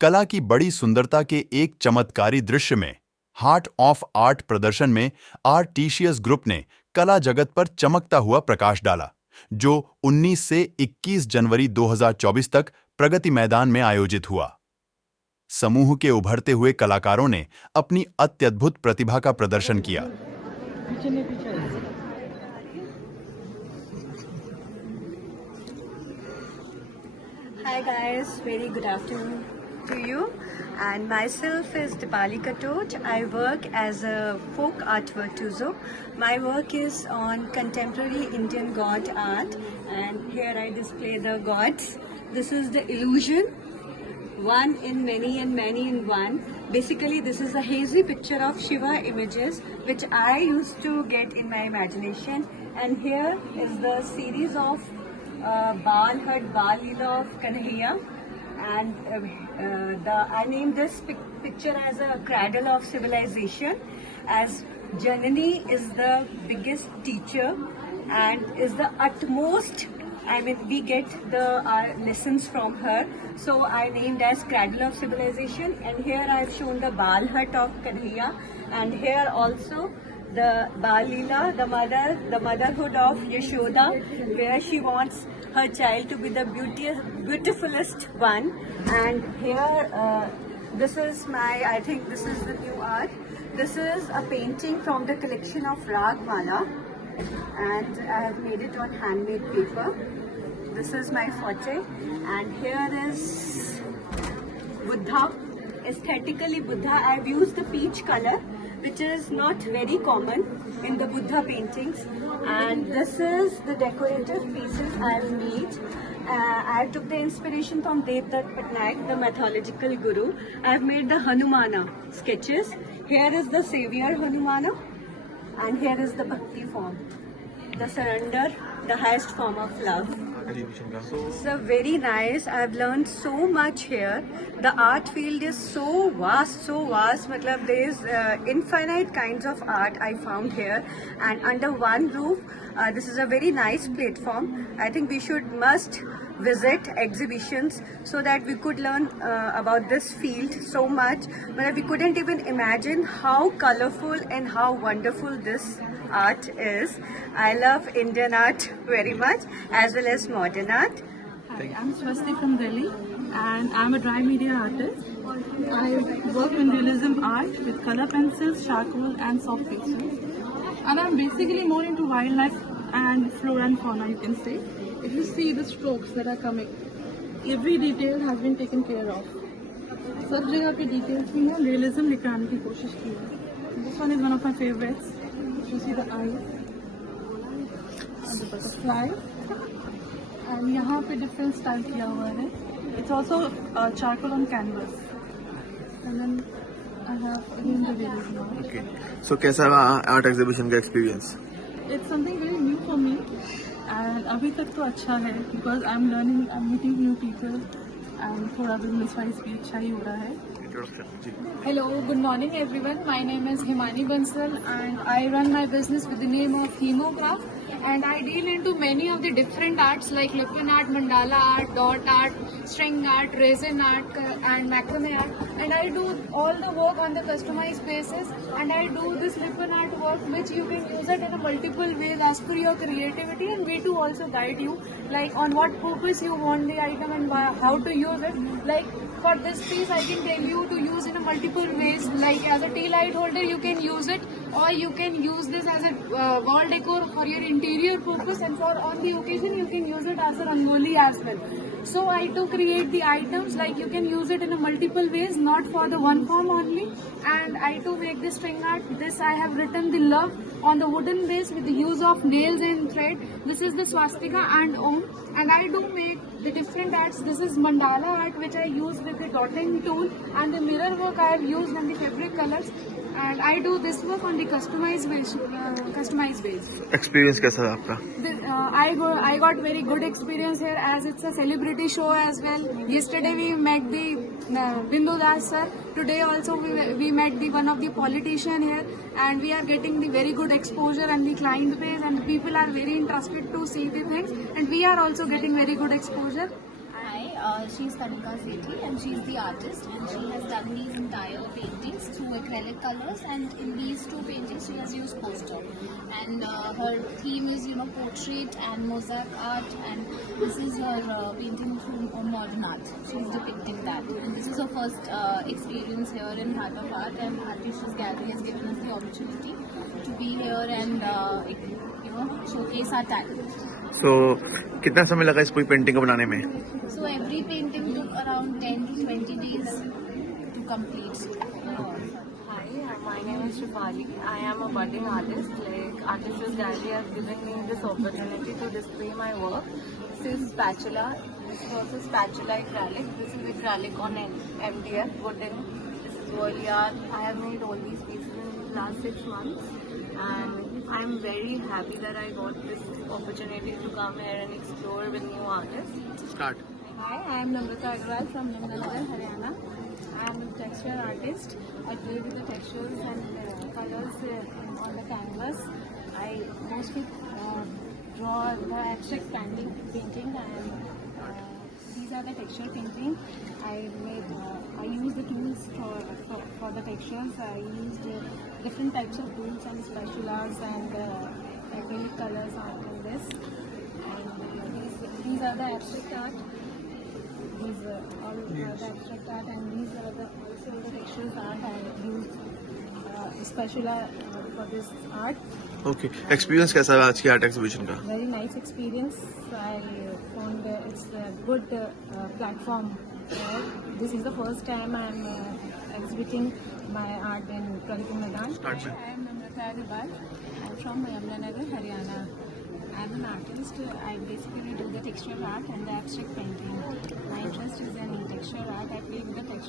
कला की बड़ी सुंदरता के एक चमत्कारी दृश्य में हार्ट ऑफ आर्ट प्रदर्शन में आर्टिशियस ग्रुप ने कला जगत पर चमकता हुआ प्रकाश डाला, जो 19 से 21 जनवरी 2024 तक प्रगति मैदान में आयोजित हुआ। समूह के उभरते हुए कलाकारों ने अपनी अत्यद्भुत प्रतिभा का प्रदर्शन किया। Hi guys, very good afternoon to you, and myself is Dipali Katot. I work as a folk art virtuoso. My work is on contemporary Indian god art, and here I display the gods. This is the illusion, one in many and many in one. Basically, this is a hazy picture of Shiva images which I used to get in my imagination, and here is the series of Baal Hut Baal Leela of Kanhaiya, and I named this picture as a cradle of civilization, as Janani is the biggest teacher and is the utmost. I mean, we get our lessons from her. So I named as Cradle of Civilization, and here I've shown the Baal Hut of Kanhaiya, and here also the Baal Leela, the motherhood of Yashoda, where she wants her child to be the beautifulest one. And here, this is I think this is the new art. This is a painting from the collection of Ragmala, and I have made it on handmade paper. This is my forte, and here is Buddha. Aesthetically Buddha, I have used the peach color, which is not very common in the Buddha paintings, and this is the decorative pieces I have made. I took the inspiration from Devdutt Patnaik, the mythological guru. I have made the Hanumana sketches. Here is the Savior Hanumana, and here is the Bhakti form, the surrender, the highest form of love. So very nice. I've learned so much here. The art field is so vast, so vast. Matlab, there is infinite kinds of art I found here, and under one roof. This is a very nice platform. I think we must visit exhibitions so that we could learn about this field so much. But we couldn't even imagine how colorful and how wonderful this art is. I love Indian art very much, as well as modern art. Hi, I'm Swasti from Delhi, and I'm a dry media artist. I work in realism art with color pencils, charcoal and soft pastels. And I'm basically more into wildlife and flora and fauna, you can say. If you see the strokes that are coming, every detail has been taken care of. सब जगह पे details में ना realism लेकर आने की कोशिश की है. This one is one of my favorites. You see the eyes and the butterfly. And यहाँ पे different style किया हुआ है. It's also charcoal on canvas. And then I have again the realism art. Okay. So कैसा रहा art exhibition का experience? It's something very new for me. And अभी तक तो अच्छा है because I'm learning, I'm meeting new people, and थोड़ा business wise भी अच्छा ही हो रहा है. Hello, good morning everyone. My name is Himani Bansal, and I run my business with the name of Hemocraft, and I deal into many of the different arts like Lipan art, mandala art, dot art, string art, resin art and macrame art, and I do all the work on the customized basis, and I do this Lipan art work which you can use it in a multiple ways as per your creativity, and we too also guide you like on what purpose you want the item and how to use it. Like for this piece I can tell you to use in a multiple ways, like as a tea light holder you can use it, or you can use this as a wall decor for your interior purpose, and for on the occasion you can use it as a rangoli as well. So I do create the items like you can use it in a multiple ways, not for the one form only. And I do make the string art. This I have written the love on the wooden base with the use of nails and thread. This is the swastika and om, and I do make the different arts. This is mandala art which I use with the dotting tool, and the mirror work I have used on the fabric colors, and I do this work on the customized base. Experience कैसा रहा आपका? I got very good experience here as it's a celebrity show as well. Yesterday we met the Bindu Das sir. Today also we met the one of the politician here, and we are getting the very good exposure and the client base, and people are very interested to see the things, and we are also getting very good exposure. Hi, she's Kanika Sethi and she's the artist, and she has done these entire paintings through acrylic colors, and in these two paintings she has used poster, and her theme is portrait and mosaic art, and this is her painting through modern art. She's depicting that, and this is her first experience here in Heart of Art, and Artists Gallery has given us the opportunity to be here and showcase our talent. So कितना समय लगा इस पूरी painting को बनाने में? So every painting took around 10 to 20 days to complete. Hi, my name is Shifali. I am a budding artist. Artists Gallery has given me this opportunity to display my work. This is spatula. This is also spatula acrylic. This is acrylic on MDF wooden. This is worley art. I have made all these pieces in the last 6 months, and I am very happy that I got this opportunity to come here and explore with new artists. Start. Hi, I am Namrata Agrawal from Yamuna, Haryana. I am a texture artist. I play with the textures and colors on the canvas. I mostly draw the abstract painting, and these are the texture painting. I use the tools for the textures. I used different types of tools and spatulas and acrylic colors in this. And these are the abstract art. These are all the abstract art, and these are also the textures art. I used spatula for this art. Okay. Experience कैसा रहा आज की art exhibition का? Very nice experience. I found it's a good platform. This is the first time I'm exhibiting my art in Karikul Maidan. Start में. I am Namrata Agrawal. I'm from Yamuna, Haryana. I'm an artist. I basically do the texture art and the abstract painting. My interest is in texture art. I play with the texture.